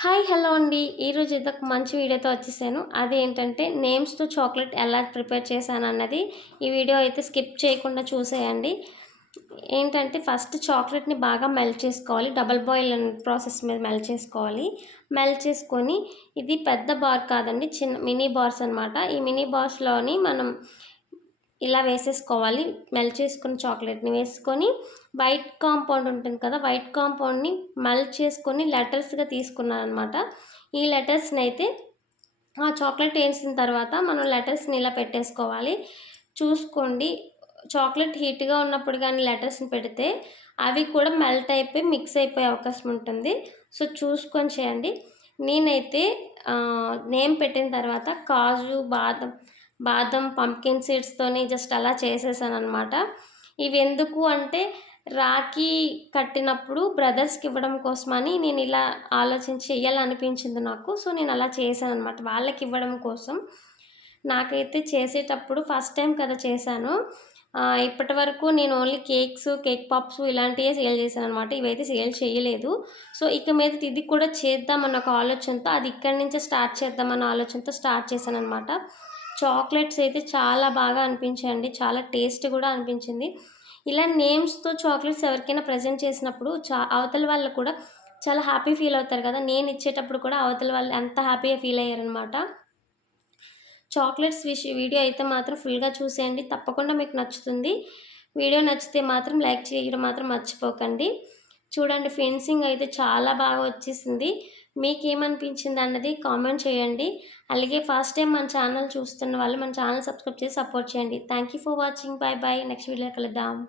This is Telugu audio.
హాయ్ హలో అండి. ఈరోజు అయితే ఒక మంచి వీడియోతో వచ్చేసాను. అదేంటంటే నేమ్స్‌తో చాక్లెట్ ఎలా ప్రిపేర్ చేశానన్నది ఈ వీడియో అయితే స్కిప్ చేయకుండా చూసేయండి. ఏంటంటే ఫస్ట్ చాక్లెట్‌ని బాగా మెల్ట్ చేసుకోవాలి. డబుల్ బాయిల్ అనే ప్రాసెస్ మీద మెల్ట్ చేసుకోవాలి. మెల్ట్ చేసుకొని ఇది పెద్ద బార్ కాదండి, చిన్న మినీ బార్స్ అనమాట. ఈ మినీ బార్స్‌లోని మనం ఇలా వేసేసుకోవాలి. మెల్ట్ చేసుకున్న చాక్లెట్‌ని వేసుకొని వైట్ కాంపౌండ్ ఉంటుంది కదా, వైట్ కాంపౌండ్‌ని మెల్ట్ చేసుకొని లెటర్స్‌గా తీసుకున్నాననమాట. ఈ లెటర్స్‌ని అయితే ఆ చాక్లెట్ ఏసిన తర్వాత మనం లెటర్స్‌ని ఇలా పెట్టేసుకోవాలి. చూసుకోండి, చాక్లెట్ హీట్‌గా ఉన్నప్పుడు గానీ లెటర్స్‌ని పెడితే అవి కూడా మెల్ట్ అయిపోయి మిక్స్ అయిపోయే అవకాశం ఉంటుంది. సో, చూసుకొని చేయండి. నేనైతే నేమ్ పెట్టిన తర్వాత కాజు, బాదం, పంప్కిన్ సీడ్స్‌తోని జస్ట్ అలా చేసేసాననమాట. ఇవెందుకు అంటే రాఖీ కట్టినప్పుడు బ్రదర్స్‌కి ఇవ్వడం కోసమని నేను ఇలా ఆలోచించి చెయ్యాలనిపించింది నాకు. సో, నేను అలా చేశాననమాట వాళ్ళకి ఇవ్వడం కోసం. నాకైతే చేసేటప్పుడు ఫస్ట్ టైం కదా చేశాను. ఇప్పటివరకు నేను ఓన్లీ కేక్ పాప్స్ ఇలాంటియే సేల్ చేశాననమాట. ఇవైతే సేల్ చేయలేదు. సో, ఇక మీదట ఇది కూడా చేద్దామన్న ఒక ఆలోచనతో, అది ఇక్కడి నుంచే స్టార్ట్ చేద్దామన్న ఆలోచనతో స్టార్ట్ చేశాననమాట. చాక్లెట్స్ అయితే చాలా బాగా అనిపించాయండి. చాలా టేస్ట్ కూడా అనిపించింది. ఇలా నేమ్స్‌తో చాక్లెట్స్ ఎవరికైనా ప్రెజెంట్ చేసినప్పుడు అవతల వాళ్ళు కూడా చాలా హ్యాపీ ఫీల్ అవుతారు కదా! నేను ఇచ్చేటప్పుడు కూడా అవతల వాళ్ళు అంత హ్యాపీగా ఫీల్ అయ్యారనమాట. చాక్లెట్స్ వీడియో అయితే మాత్రం ఫుల్‌గా చూసేయండి. తప్పకుండా మీకు నచ్చుతుంది. వీడియో నచ్చితే మాత్రం లైక్ చేయడం మాత్రం మర్చిపోకండి. చూడండి, ఫినిషింగ్ అయితే చాలా బాగా వచ్చేసింది. మీకేమనిపించింది అన్నది కామెంట్ చేయండి. అలాగే ఫస్ట్ టైం మన ఛానల్ చూస్తున్న వాళ్ళు మన ఛానల్ సబ్స్క్రైబ్ చేసి సపోర్ట్ చేయండి. Thank you for watching. By by. Next వీడియోలో కలుద్దాం.